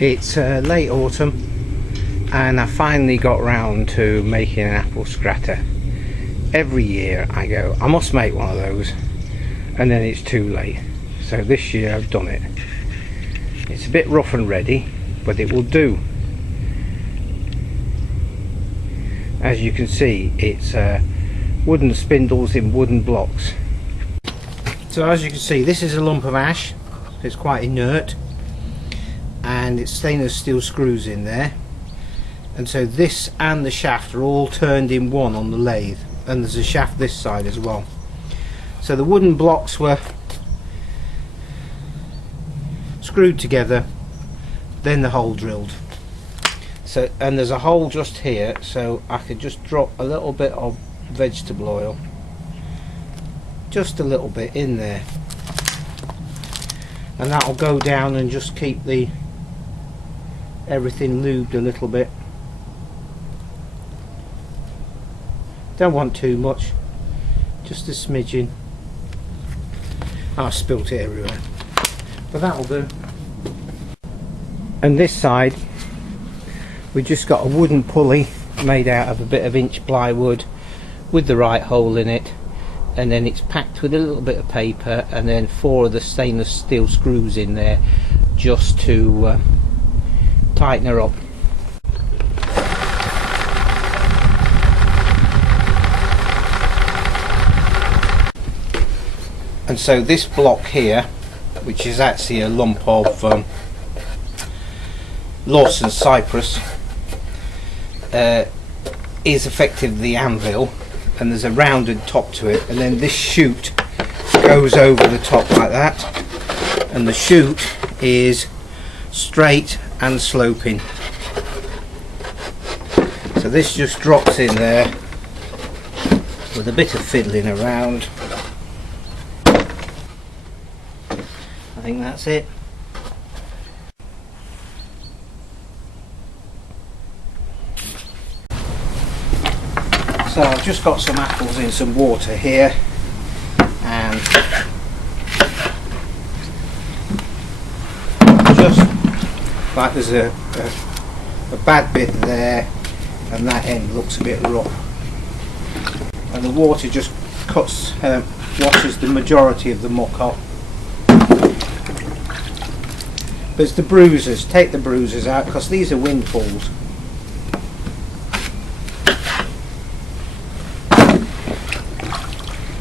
It's late autumn and I finally got round to making an apple scratter. Every year I go, I must make one of those, and then it's too late. So this year I've done it. It's a bit rough and ready, but it will do. As you can see, it's wooden spindles in wooden blocks. So as you can see, this is a lump of ash. It's quite inert, and it's stainless steel screws in there, and so this and the shaft are all turned in one on the lathe, and there's a shaft this side as well. So the wooden blocks were screwed together, then the hole drilled. So, and there's a hole just here, so I could just drop a little bit of vegetable oil, just a little bit in there, and that'll go down and just keep the everything lubed a little bit. Don't want too much, just a smidgen. I spilt it everywhere, but that'll do. And this side we just got a wooden pulley made out of a bit of inch plywood with the right hole in it, and then it's packed with a little bit of paper, and then 4 of the stainless steel screws in there just to tighten her up. And so this block here, which is actually a lump of Lawson cypress, is effectively the anvil, and there's a rounded top to it, and then this chute goes over the top like that, and the chute is straight and sloping. So this just drops in there with a bit of fiddling around. I think that's it. So I've just got some apples in some water here, and just like there's a bad bit there, and that end looks a bit rough, and the water just washes the majority of the muck off. But it's the bruisers, take the bruisers out, because these are windfalls.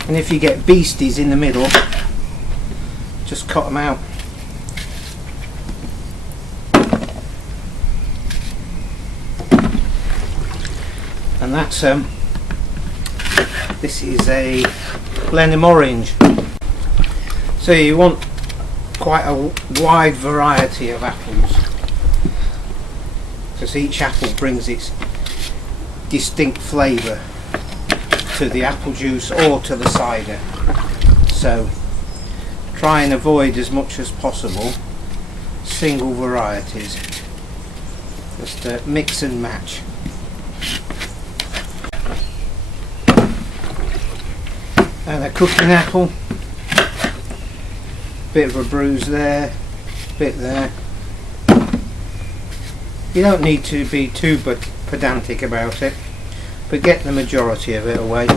And if you get beasties in the middle, just cut them out. And that's this is a Blenheim orange. So you want quite a wide variety of apples, because each apple brings its distinct flavour to the apple juice or to the cider. So try and avoid as much as possible single varieties. Just mix and match. And a cooking apple, bit of a bruise there, bit there. You don't need to be too pedantic about it, but get the majority of it away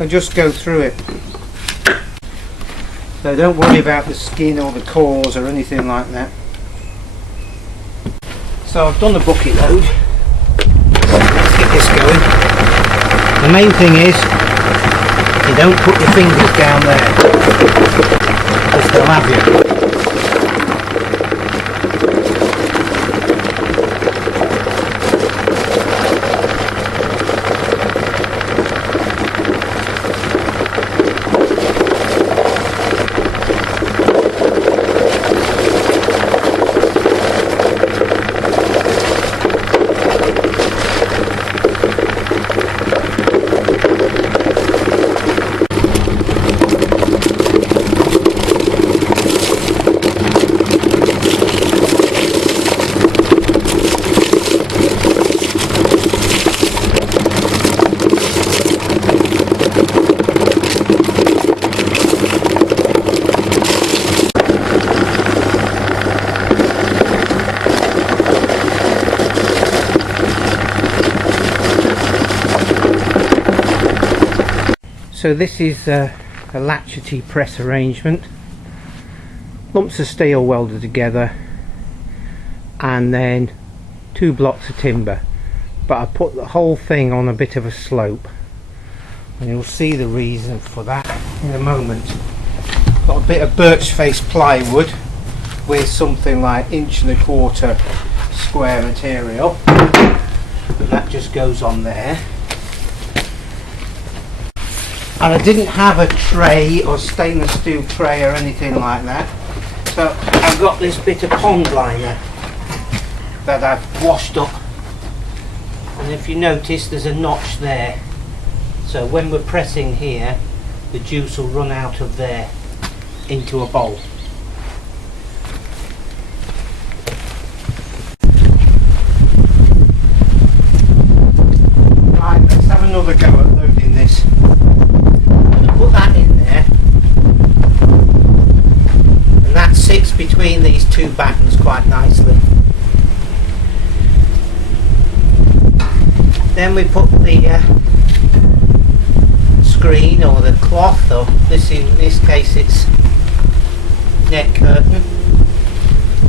and just go through it. So don't worry about the skin or the cores or anything like that. So I've done the bucket load. Let's get this going. The main thing is you don't put your fingers down there, because they'll have you. So this is a latchety press arrangement. Lumps of steel welded together, and then 2 blocks of timber, but I put the whole thing on a bit of a slope, and you'll see the reason for that in a moment. Got a bit of birch face plywood with something like 1¼ inch square material, and that just goes on there. And I didn't have a tray or stainless steel tray or anything like that, so I've got this bit of pond liner that I've washed up, and if you notice there's a notch there, so when we're pressing here the juice will run out of there into a bowl. Right, let's have another go at loading this. I'm going to put that in there, and that sits between these 2 battens quite nicely. Then we put the screen or the cloth, or in this case it's net curtain,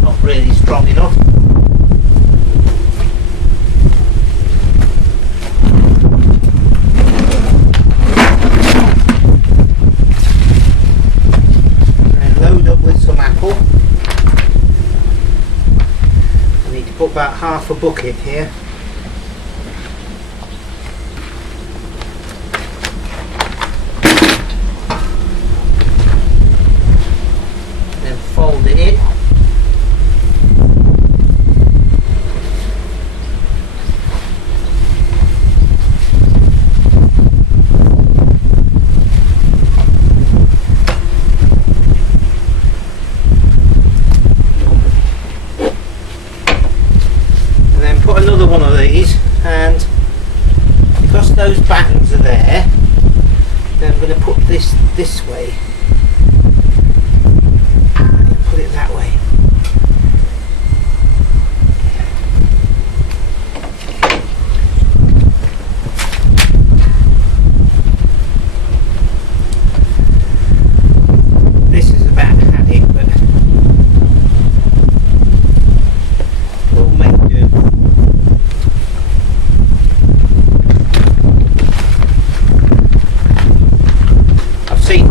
not really strong enough. And load up with some apple. I need to put about half a bucket here. Fold it in. And then put another one of these, and because those battens are there, then I'm going to put this way. Put it that way. This is about had it, but we'll make do. I've seen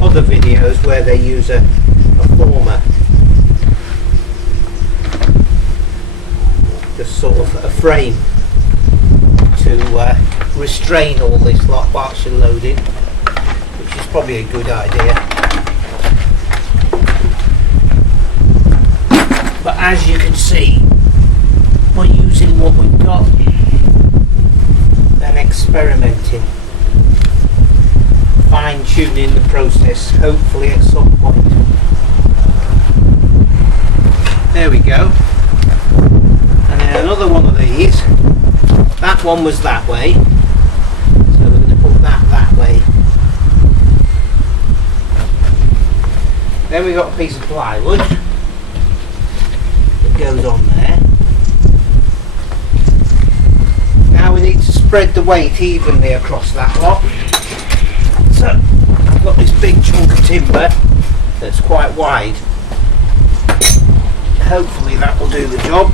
other videos where they use a former, just sort of a frame to restrain all this lot whilst you're loading, which is probably a good idea. But as you can see, we're using what we've got and experimenting, fine-tuning the process, hopefully at some point. There we go. And then another one of these. That one was that way, so we're going to put that way. Then we've got a piece of plywood that goes on there. Now we need to spread the weight evenly across that lot. So I've got this big chunk of timber that's quite wide. Hopefully that will do the job.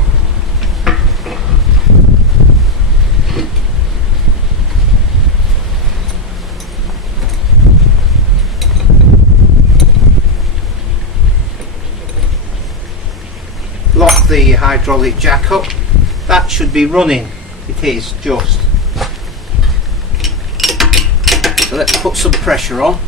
Lock the hydraulic jack up. That should be running. It is just. So let's put some pressure on.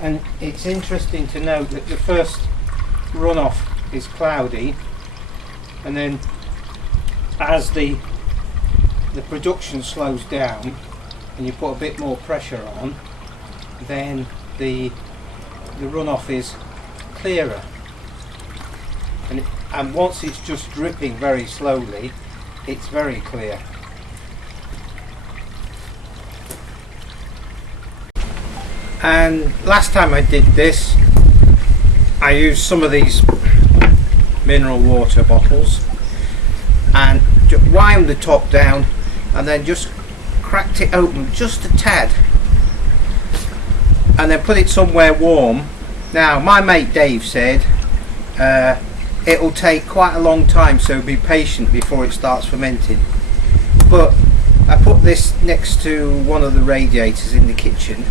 And it's interesting to note that the first runoff is cloudy, and then as the production slows down and you put a bit more pressure on, then the runoff is clearer, and once it's just dripping very slowly, it's very clear. And last time I did this, I used some of these mineral water bottles and wound the top down and then just cracked it open just a tad and then put it somewhere warm. Now my mate Dave said it'll take quite a long time, so be patient before it starts fermenting. But I put this next to one of the radiators in the kitchen,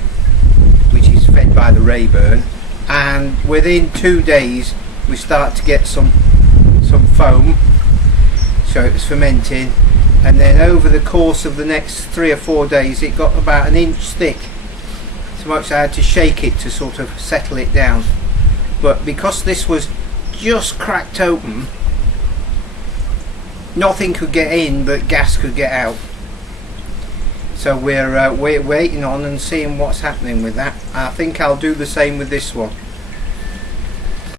which is fed by the Rayburn, and within 2 days we start to get some foam, so it was fermenting, and then over the course of the next 3 or 4 days it got about an inch thick, so much I had to shake it to sort of settle it down. But because this was just cracked open, nothing could get in but gas could get out. So we're waiting on and seeing what's happening with that. I think I'll do the same with this one.